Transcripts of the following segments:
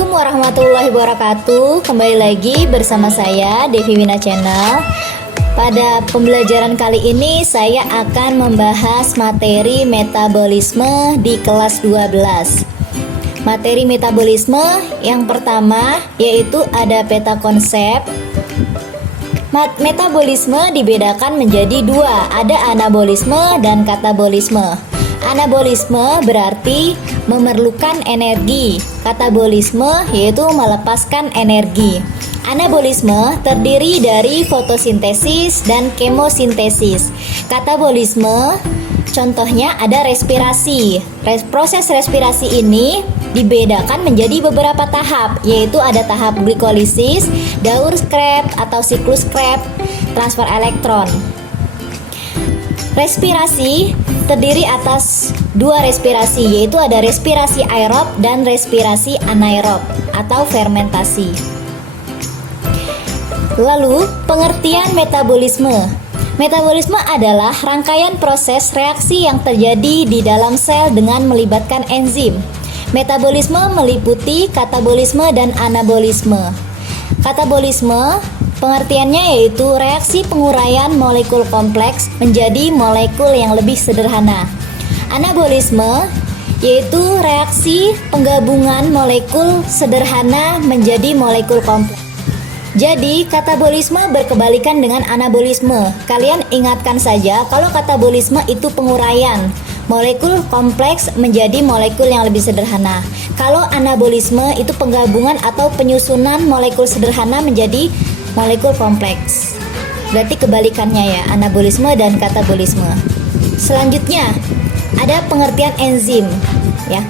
Assalamualaikum warahmatullahi wabarakatuh. Kembali lagi bersama saya Devi Wina Channel. Pada pembelajaran kali ini saya akan membahas materi metabolisme di kelas 12. Materi metabolisme yang pertama yaitu ada peta konsep. Metabolisme dibedakan menjadi dua, ada anabolisme dan katabolisme. Anabolisme berarti memerlukan energi, katabolisme yaitu melepaskan energi. Anabolisme terdiri dari fotosintesis dan kemosintesis. Katabolisme contohnya ada respirasi. Proses respirasi ini dibedakan menjadi beberapa tahap, yaitu ada tahap glikolisis, daur Krebs atau siklus Krebs, transfer elektron. Respirasi terdiri atas dua respirasi, yaitu ada respirasi aerob dan respirasi anaerob atau fermentasi. Lalu, pengertian metabolisme. Metabolisme adalah rangkaian proses reaksi yang terjadi di dalam sel dengan melibatkan enzim. Metabolisme meliputi katabolisme dan anabolisme. Katabolisme pengertiannya yaitu reaksi penguraian molekul kompleks menjadi molekul yang lebih sederhana. Anabolisme yaitu reaksi penggabungan molekul sederhana menjadi molekul kompleks. Jadi, katabolisme berkebalikan dengan anabolisme. Kalian ingatkan saja kalau katabolisme itu penguraian molekul kompleks menjadi molekul yang lebih sederhana. Kalau anabolisme itu penggabungan atau penyusunan molekul sederhana menjadi molekul kompleks. Berarti kebalikannya ya, anabolisme dan katabolisme. Selanjutnya, ada pengertian enzim ya.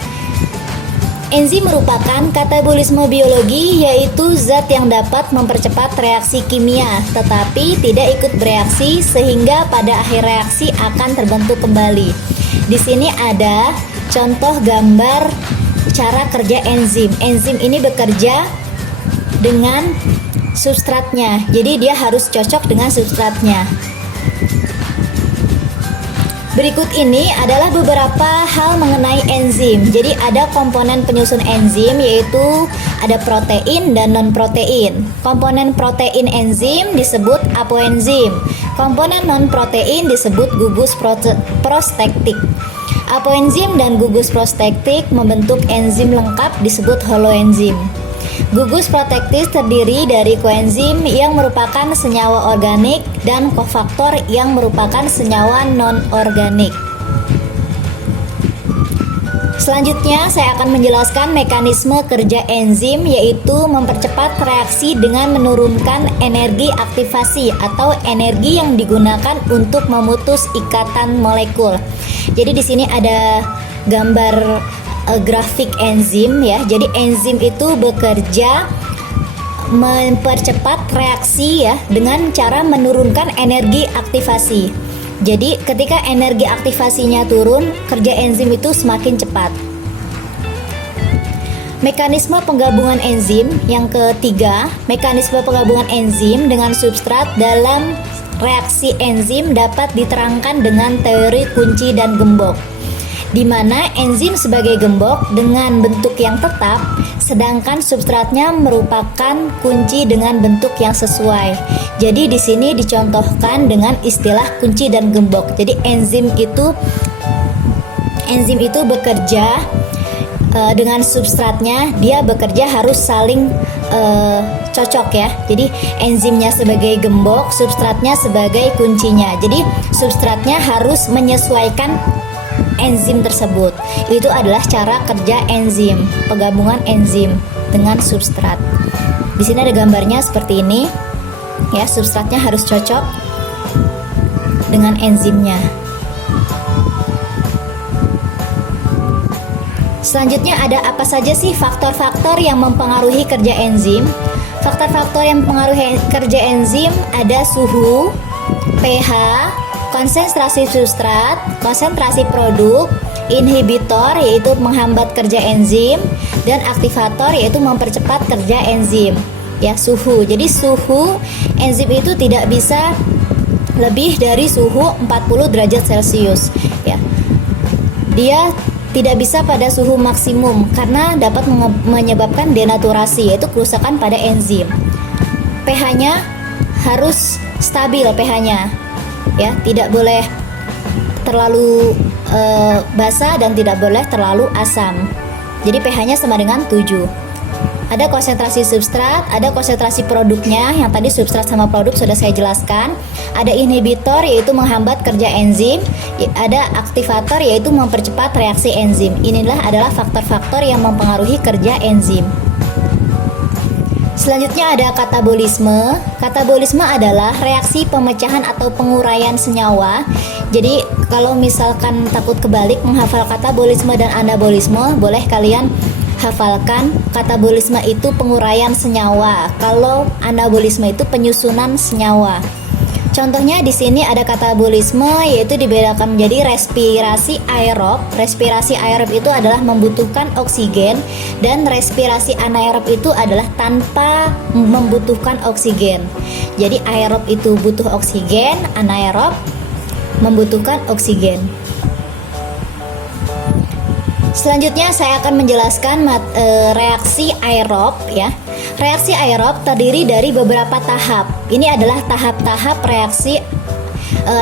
Enzim merupakan katabolisme biologi, yaitu zat yang dapat mempercepat reaksi kimia tetapi tidak ikut bereaksi sehingga pada akhir reaksi akan terbentuk kembali. Di sini ada contoh gambar cara kerja enzim. Enzim ini bekerja dengan substratnya, jadi dia harus cocok dengan substratnya. Berikut ini adalah beberapa hal mengenai enzim. Jadi ada komponen penyusun enzim, yaitu ada protein dan non-protein. Komponen protein enzim disebut apoenzim. Komponen non-protein disebut gugus prostektik. Apoenzim dan gugus prostektik membentuk enzim lengkap disebut holoenzim. Gugus protektis terdiri dari koenzim yang merupakan senyawa organik dan kofaktor yang merupakan senyawa non-organik. Selanjutnya saya akan menjelaskan mekanisme kerja enzim, yaitu mempercepat reaksi dengan menurunkan energi aktivasi atau energi yang digunakan untuk memutus ikatan molekul. Jadi di sini ada gambar grafik enzim ya. Jadi enzim itu bekerja mempercepat reaksi ya dengan cara menurunkan energi aktivasi. Jadi ketika energi aktivasinya turun, kerja enzim itu semakin cepat. Mekanisme penggabungan enzim yang ketiga, mekanisme penggabungan enzim dengan substrat dalam reaksi enzim dapat diterangkan dengan teori kunci dan gembok, di mana enzim sebagai gembok dengan bentuk yang tetap, sedangkan substratnya merupakan kunci dengan bentuk yang sesuai. Jadi di sini dicontohkan dengan istilah kunci dan gembok. Jadi enzim itu bekerja dengan substratnya, dia bekerja harus saling cocok ya. Jadi enzimnya sebagai gembok, substratnya sebagai kuncinya. Jadi substratnya harus menyesuaikan enzim tersebut. Itu adalah cara kerja enzim, penggabungan enzim dengan substrat. Di sini ada gambarnya seperti ini. Ya, substratnya harus cocok dengan enzimnya. Selanjutnya ada apa saja sih faktor-faktor yang mempengaruhi kerja enzim? Faktor-faktor yang mempengaruhi kerja enzim ada suhu, pH, konsentrasi substrat, konsentrasi produk, inhibitor yaitu menghambat kerja enzim, dan aktivator yaitu mempercepat kerja enzim. Ya, suhu. Jadi suhu enzim itu tidak bisa lebih dari suhu 40 derajat Celcius. Ya. Dia tidak bisa pada suhu maksimum karena dapat menyebabkan denaturasi, yaitu kerusakan pada enzim. pH-nya harus stabil, pH-nya ya, tidak boleh terlalu basa dan tidak boleh terlalu asam. Jadi pH-nya sama dengan 7. Ada konsentrasi substrat, ada konsentrasi produknya. Yang tadi substrat sama produk sudah saya jelaskan. Ada inhibitor, yaitu menghambat kerja enzim. Ada aktivator, yaitu mempercepat reaksi enzim. Inilah adalah faktor-faktor yang mempengaruhi kerja enzim. Selanjutnya ada katabolisme. Katabolisme adalah reaksi pemecahan atau penguraian senyawa. Jadi kalau misalkan takut kebalik menghafal katabolisme dan anabolisme, boleh kalian hafalkan. Katabolisme itu penguraian senyawa, kalau anabolisme itu penyusunan senyawa. Contohnya di sini ada katabolisme, yaitu dibedakan menjadi respirasi aerob. Respirasi aerob itu adalah membutuhkan oksigen, dan respirasi anaerob itu adalah tanpa membutuhkan oksigen. Jadi aerob itu butuh oksigen, anaerob membutuhkan oksigen. Selanjutnya saya akan menjelaskan reaksi aerob ya. Reaksi aerob terdiri dari beberapa tahap. Ini adalah tahap-tahap reaksi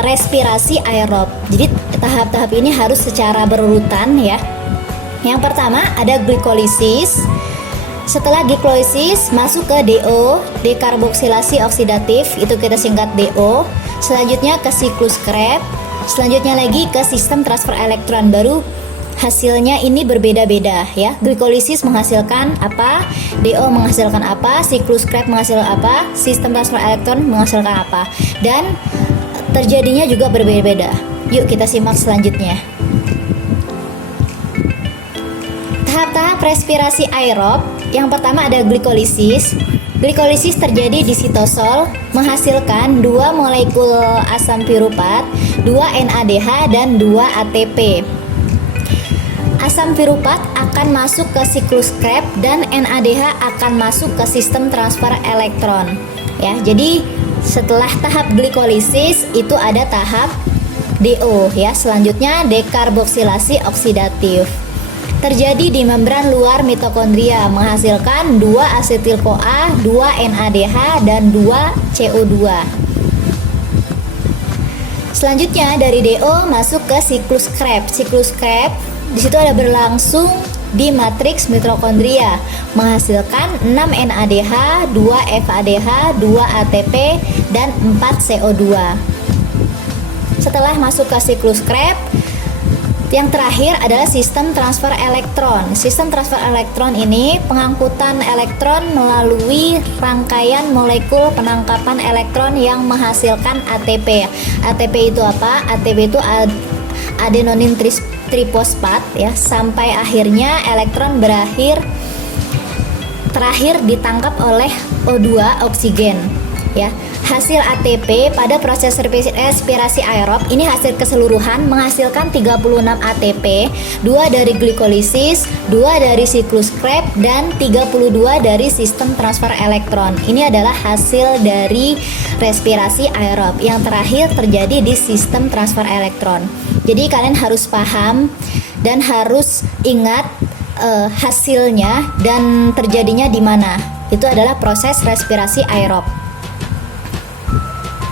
respirasi aerob. Jadi tahap-tahap ini harus secara berurutan ya. Yang pertama ada glikolisis. Setelah glikolisis masuk ke DO, dekarboksilasi oksidatif, itu kita singkat DO. Selanjutnya ke siklus Krebs. Selanjutnya lagi ke sistem transfer elektron, baru hasilnya ini berbeda-beda ya. Glikolisis menghasilkan apa, DO menghasilkan apa, siklus Krebs menghasilkan apa, sistem transfer elektron menghasilkan apa, dan terjadinya juga berbeda-beda. Yuk kita simak selanjutnya. Tahap-tahap respirasi aerob. Yang pertama ada glikolisis. Glikolisis terjadi di sitosol, menghasilkan 2 molekul asam piruvat, 2 NADH dan 2 ATP. Asam piruvat akan masuk ke siklus Krebs dan NADH akan masuk ke sistem transfer elektron. Ya, jadi setelah tahap glikolisis itu ada tahap DO ya. Selanjutnya dekarboksilasi oksidatif. Terjadi di membran luar mitokondria, menghasilkan 2 asetil-CoA, 2 NADH dan 2 CO2. Selanjutnya dari DO masuk ke siklus Krebs. Siklus Krebs di situ ada berlangsung di matriks mitokondria, menghasilkan 6 NADH, 2 FADH, 2 ATP dan 4 CO2. Setelah masuk ke siklus Krebs, yang terakhir adalah sistem transfer elektron. Sistem transfer elektron ini pengangkutan elektron melalui rangkaian molekul penangkapan elektron yang menghasilkan ATP. ATP itu apa? ATP itu adenonin trifosfat ya, sampai akhirnya elektron terakhir ditangkap oleh O2, oksigen ya. Hasil ATP pada proses respirasi aerob ini hasil keseluruhan menghasilkan 36 ATP, 2 dari glikolisis, 2 dari siklus Krebs dan 32 dari sistem transfer elektron. Ini adalah hasil dari respirasi aerob. Yang terakhir terjadi di sistem transfer elektron. Jadi kalian harus paham dan harus ingat hasilnya dan terjadinya di mana. Itu adalah proses respirasi aerob.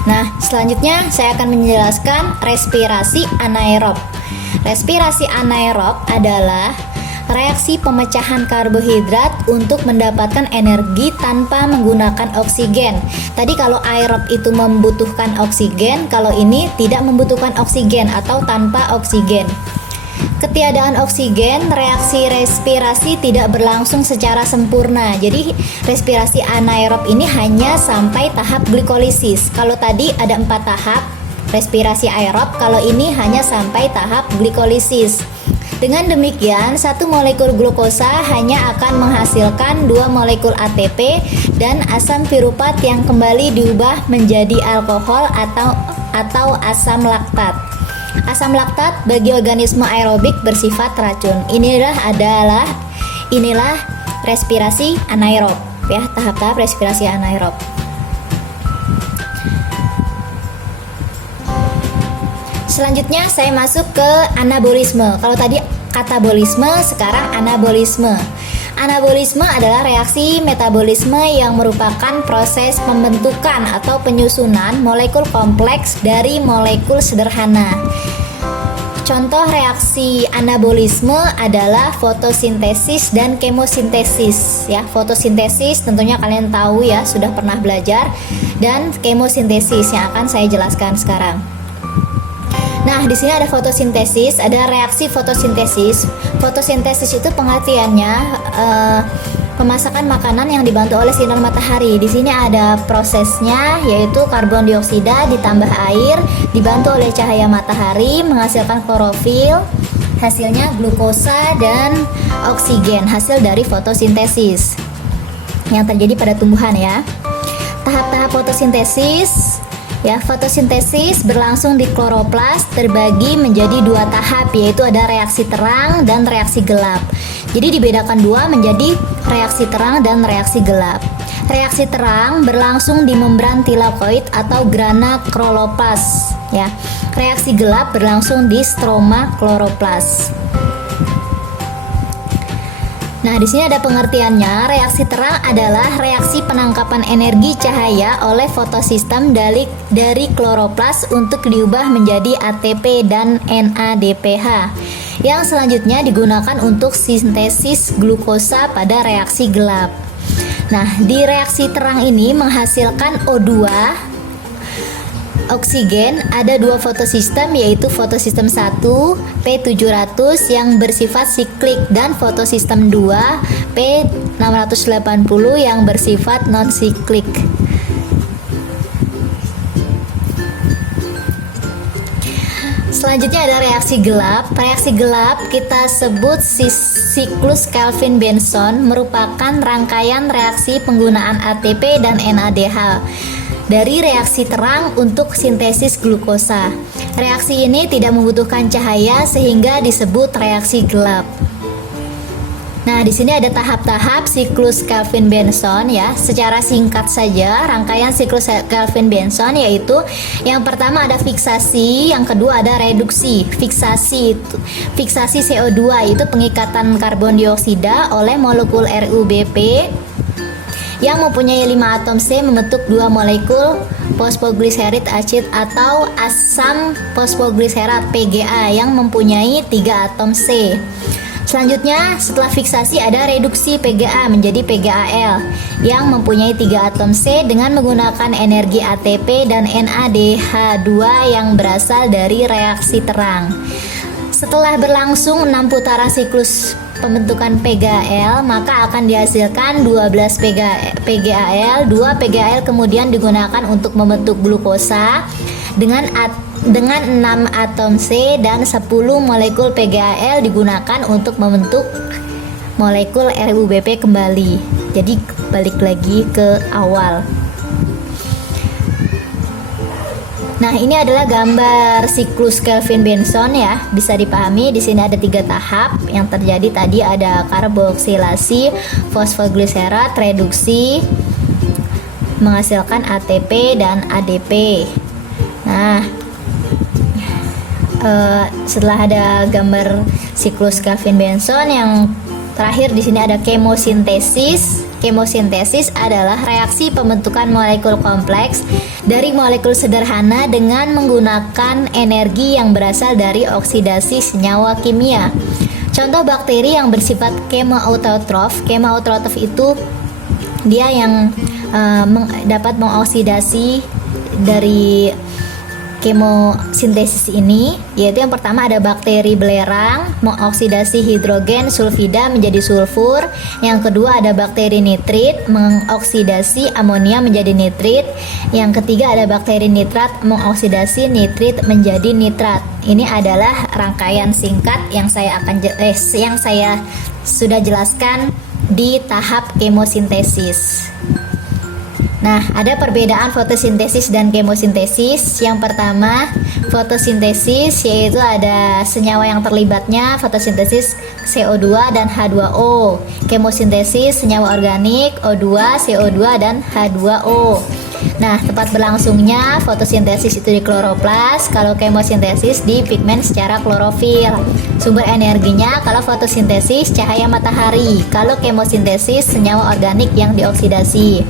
Nah, selanjutnya saya akan menjelaskan respirasi anaerob. Respirasi anaerob adalah reaksi pemecahan karbohidrat untuk mendapatkan energi tanpa menggunakan oksigen. Tadi kalau aerob itu membutuhkan oksigen, kalau ini tidak membutuhkan oksigen atau tanpa oksigen. Ketiadaan oksigen, reaksi respirasi tidak berlangsung secara sempurna. Jadi respirasi anaerob ini hanya sampai tahap glikolisis. Kalau tadi ada 4 tahap respirasi aerob, kalau ini hanya sampai tahap glikolisis. Dengan demikian, 1 molekul glukosa hanya akan menghasilkan 2 molekul ATP dan asam piruvat yang kembali diubah menjadi alkohol atau asam laktat. Asam laktat bagi organisme aerobik bersifat racun. Inilah respirasi anaerob ya, tahap-tahap respirasi anaerob. Selanjutnya saya masuk ke anabolisme. Kalau tadi katabolisme, sekarang anabolisme. Anabolisme adalah reaksi metabolisme yang merupakan proses pembentukan atau penyusunan molekul kompleks dari molekul sederhana. Contoh reaksi anabolisme adalah fotosintesis dan kemosintesis ya. Fotosintesis tentunya kalian tahu ya, sudah pernah belajar, dan kemosintesis yang akan saya jelaskan sekarang. Nah, di sini ada fotosintesis, ada reaksi fotosintesis. Fotosintesis itu pengertiannya pemasakan makanan yang dibantu oleh sinar matahari. Di sini ada prosesnya, yaitu karbon dioksida ditambah air dibantu oleh cahaya matahari menghasilkan klorofil, hasilnya glukosa dan oksigen, hasil dari fotosintesis yang terjadi pada tumbuhan ya. Tahap-tahap fotosintesis ya, fotosintesis berlangsung di kloroplas terbagi menjadi dua tahap, yaitu ada reaksi terang dan reaksi gelap. Jadi dibedakan dua menjadi reaksi terang dan reaksi gelap. Reaksi terang berlangsung di membran tilakoid atau grana kloroplas ya. Reaksi gelap berlangsung di stroma kloroplas. Nah, di sini ada pengertiannya. Reaksi terang adalah reaksi penangkapan energi cahaya oleh fotosistem dari kloroplas untuk diubah menjadi ATP dan NADPH yang selanjutnya digunakan untuk sintesis glukosa pada reaksi gelap. Nah, di reaksi terang ini menghasilkan O2, oksigen. Ada dua fotosistem, yaitu fotosistem 1 P700 yang bersifat siklik dan fotosistem 2 P680 yang bersifat non-siklik. Selanjutnya ada reaksi gelap. Reaksi gelap kita sebut siklus Kelvin-Benson, merupakan rangkaian reaksi penggunaan ATP dan NADH dari reaksi terang untuk sintesis glukosa. Reaksi ini tidak membutuhkan cahaya sehingga disebut reaksi gelap. Nah, di sini ada tahap-tahap siklus Kelvin-Benson ya. Secara singkat saja, rangkaian siklus Kelvin-Benson yaitu yang pertama ada fiksasi, yang kedua ada reduksi. Fiksasi CO2 itu pengikatan karbon dioksida oleh molekul RuBP yang mempunyai 5 atom C membentuk 2 molekul fosfogliserid acid atau asam fosfogliserat PGA yang mempunyai 3 atom C. Selanjutnya, setelah fiksasi ada reduksi PGA menjadi PGAL yang mempunyai 3 atom C dengan menggunakan energi ATP dan NADH2 yang berasal dari reaksi terang. Setelah berlangsung 6 putaran siklus pembentukan PGAL, maka akan dihasilkan 12 PGAL. 2 PGAL kemudian digunakan untuk membentuk glukosa dengan 6 atom C dan 10 molekul PGAL digunakan untuk membentuk molekul RuBP kembali. Jadi balik lagi ke awal. Nah, ini adalah gambar siklus Kelvin-Benson ya, bisa dipahami. Di sini ada 3 tahap yang terjadi tadi, ada karboksilasi, fosfogliserat, reduksi, menghasilkan ATP dan ADP. Nah, setelah ada gambar siklus Kelvin-Benson, yang terakhir di sini ada kemosintesis. Kemosintesis adalah reaksi pembentukan molekul kompleks dari molekul sederhana dengan menggunakan energi yang berasal dari oksidasi senyawa kimia. Contoh bakteri yang bersifat kemoautotrof. Kemoautotrof itu dia yang dapat mengoksidasi dari kemosintesis ini, yaitu yang pertama ada bakteri belerang mengoksidasi hidrogen sulfida menjadi sulfur. Yang kedua ada bakteri nitrit mengoksidasi amonia menjadi nitrit. Yang ketiga ada bakteri nitrat mengoksidasi nitrit menjadi nitrat. Ini adalah rangkaian singkat yang saya sudah jelaskan di tahap kemosintesis. Nah, ada perbedaan fotosintesis dan kemosintesis. Yang pertama, fotosintesis yaitu ada senyawa yang terlibatnya fotosintesis CO2 dan H2O. Kemosintesis senyawa organik O2, CO2 dan H2O. Nah, tempat berlangsungnya fotosintesis itu di kloroplas, kalau kemosintesis di pigmen secara klorofil. Sumber energinya kalau fotosintesis cahaya matahari, kalau kemosintesis senyawa organik yang dioksidasi.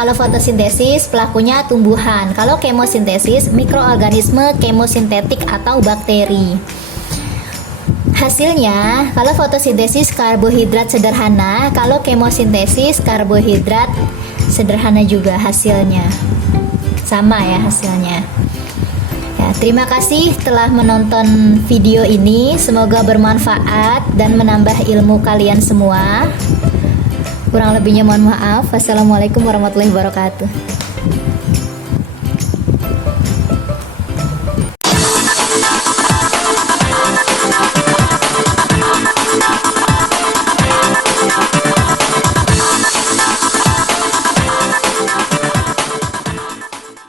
Kalau fotosintesis pelakunya tumbuhan, kalau kemosintesis mikroorganisme kemosintetik atau bakteri. Hasilnya, kalau fotosintesis karbohidrat sederhana, kalau kemosintesis karbohidrat sederhana juga hasilnya. Sama ya hasilnya. Ya, terima kasih telah menonton video ini. Semoga bermanfaat dan menambah ilmu kalian semua. Kurang lebihnya mohon maaf. Wassalamualaikum warahmatullahi wabarakatuh.